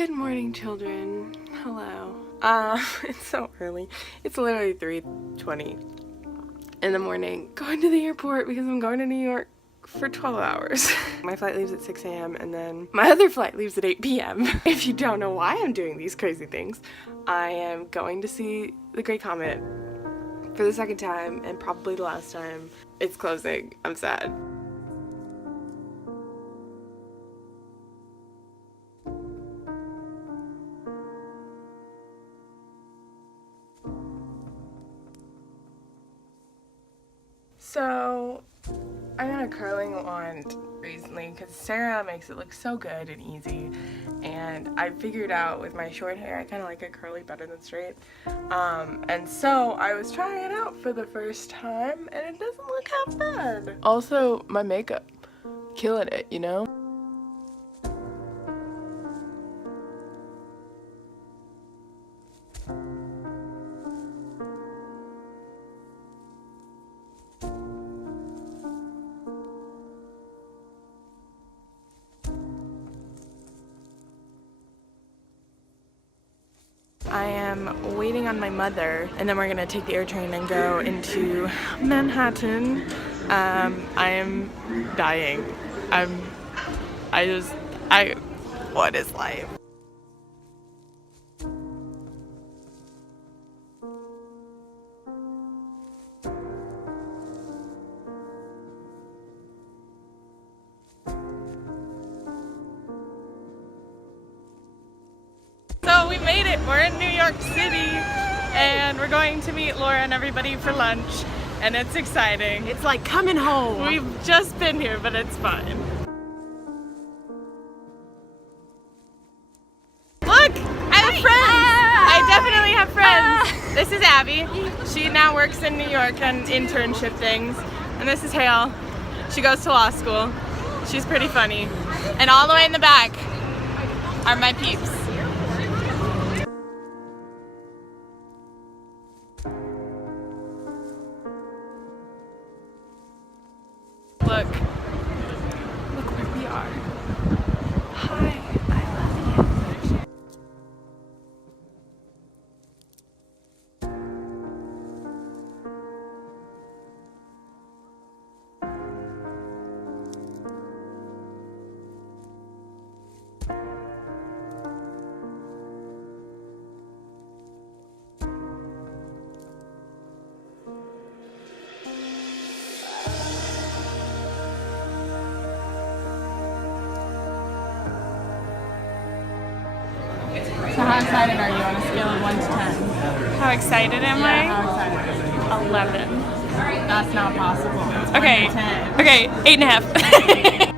Good morning, children. Hello. It's so early. It's literally 3:20 in the morning. Going to the airport because I'm going to New York for 12 hours. My flight leaves at 6 a.m. and then my other flight leaves at 8 p.m. If you don't know why I'm doing these crazy things, I am going to see the Great Comet for the second time and probably the last time. It's closing. I'm sad. So, I got a curling wand recently because Sarah makes it look so good and easy, and I figured out with my short hair I kind of like it curly better than straight, and so I was trying it out for the first time and it doesn't look half bad. Also, my makeup, killing it, you know? I am waiting on my mother, and then we're gonna take the air train and go into Manhattan. I am dying. What is life? So we made it. We're in New York City and we're going to meet Laura and everybody for lunch, and it's exciting. It's like coming home. We've just been here, but it's fine. Look! I have friends! I definitely have friends. This is Abby. She now works in New York on internship things. And this is Hale. She goes to law school. She's pretty funny. And all the way in the back are my peeps. Look where we are. Hi, I love you. So how excited are you on a scale of 1 to 10? How excited am I? How excited are you? 11. That's not possible. It's 1 Okay. to 10. Okay, 8.5.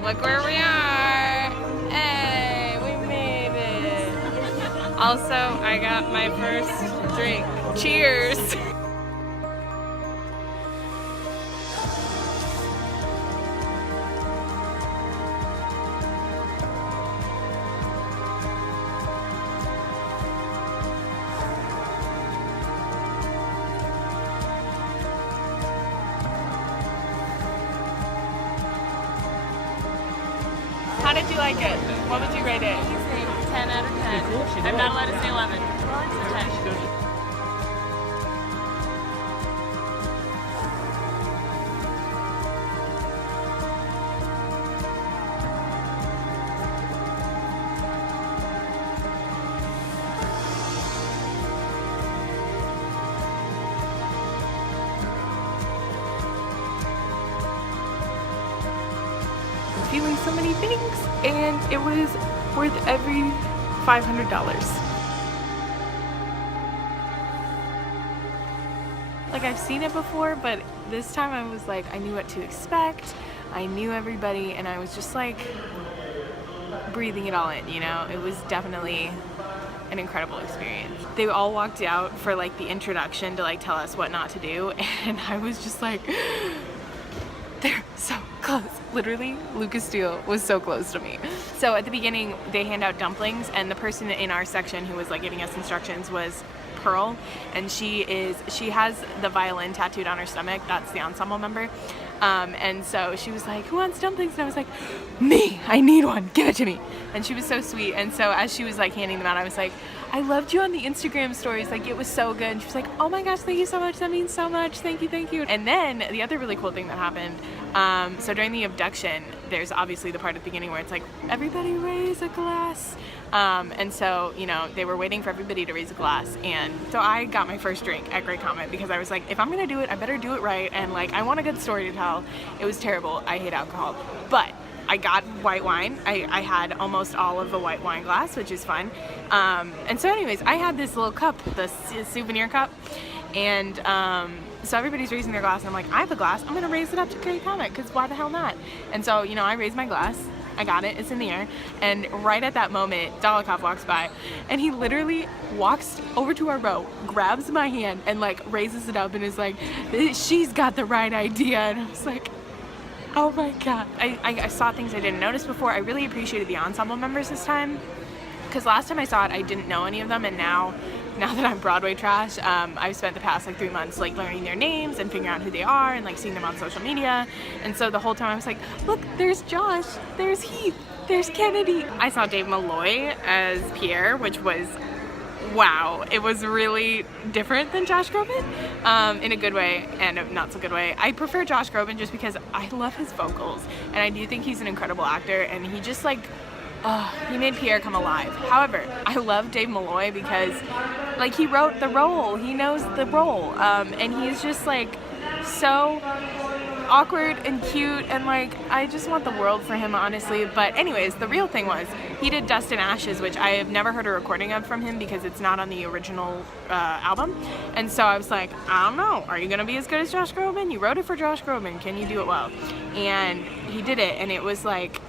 Look where we are! Hey, we made it! Also, I got my first drink. Cheers! How did you like it? What would you rate it? 10 out of 10. I'm not allowed to say 11. So 10. Feeling so many things, and it was worth every $500. Like, I've seen it before, but this time I was like, I knew what to expect, I knew everybody, and I was just like breathing it all in, you know? It was definitely an incredible experience. They all walked out for like the introduction to like tell us what not to do, and I was just like, they're so close. Literally, Lucas Steele was so close to me. So at the beginning, they hand out dumplings, and the person in our section who was like giving us instructions was Pearl, and she has the violin tattooed on her stomach. That's the ensemble member. And so she was like, who wants dumplings? And I was like, me, I need one, give it to me. And she was so sweet. And so as she was like handing them out, I was like, I loved you on the Instagram stories, like it was so good. And she was like, oh my gosh, thank you so much, that means so much, thank you, thank you. And then the other really cool thing that happened, so during the abduction, there's obviously the part at the beginning where it's like, everybody raise a glass. And so, you know, they were waiting for everybody to raise a glass, and so I got my first drink at Great Comet because I was like, if I'm gonna do it, I better do it right, and like, I want a good story to tell. It was terrible, I hate alcohol, but I got white wine. I had almost all of the white wine glass, which is fun. And so anyways, I had this little cup, the souvenir cup, and so everybody's raising their glass, and I'm like, I have a glass, I'm gonna raise it up to Great Comet, because why the hell not? And so, you know, I raised my glass, I got it, it's in the air, and right at that moment, Dolokhov walks by, and he literally walks over to our row, grabs my hand, and like raises it up, and is like, she's got the right idea, and I was like, oh my god. I saw things I didn't notice before. I really appreciated the ensemble members this time, because last time I saw it, I didn't know any of them, and now that I'm Broadway trash, I've spent the past like 3 months like learning their names and figuring out who they are and like seeing them on social media. And so the whole time I was like, look, there's Josh, there's Heath, there's Kennedy. I saw Dave Malloy as Pierre, which was, wow, it was really different than Josh Groban, in a good way and a not so good way. I prefer Josh Groban just because I love his vocals, and I do think he's an incredible actor, and he just like, he made Pierre come alive. However, I love Dave Malloy because like he wrote the role, he knows the role, and he's just like so awkward and cute, and like I just want the world for him, honestly. But anyways, the real thing was he did Dust and Ashes, which I have never heard a recording of from him because it's not on the original album. And so I was like, I don't know, are you gonna be as good as Josh Groban? You wrote it for Josh Groban, can you do it well? And he did it, and it was like,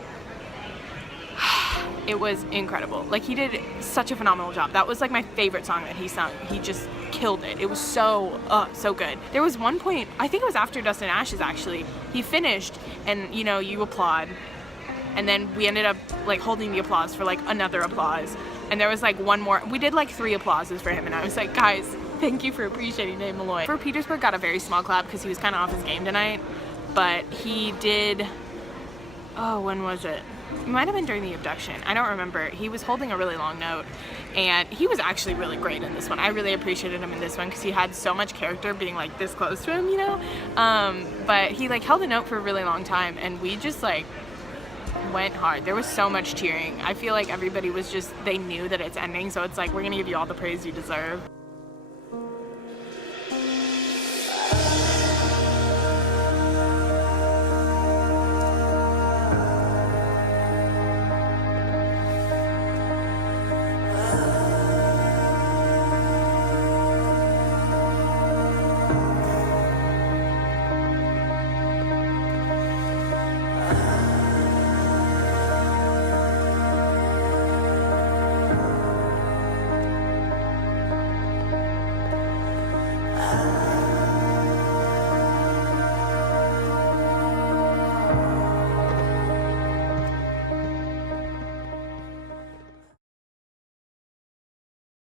it was incredible. Like he did such a phenomenal job. That was like my favorite song that he sung. He just killed it. It was so good. There was one point, I think it was after Dust and Ashes actually, he finished, and you know, you applaud, and then we ended up like holding the applause for like another applause, and there was like one more, we did like 3 applauses for him, and I was like, guys, thank you for appreciating Dave Malloy. For Petersburg got a very small clap because he was kind of off his game tonight, but he did, oh, when was it? It might have been during the abduction. I don't remember. He was holding a really long note, and he was actually really great in this one. I really appreciated him in this one because he had so much character being like this close to him, you know? But he like held a note for a really long time, and we just like went hard. There was so much cheering. I feel like everybody was just, they knew that it's ending, so it's like, we're gonna give you all the praise you deserve.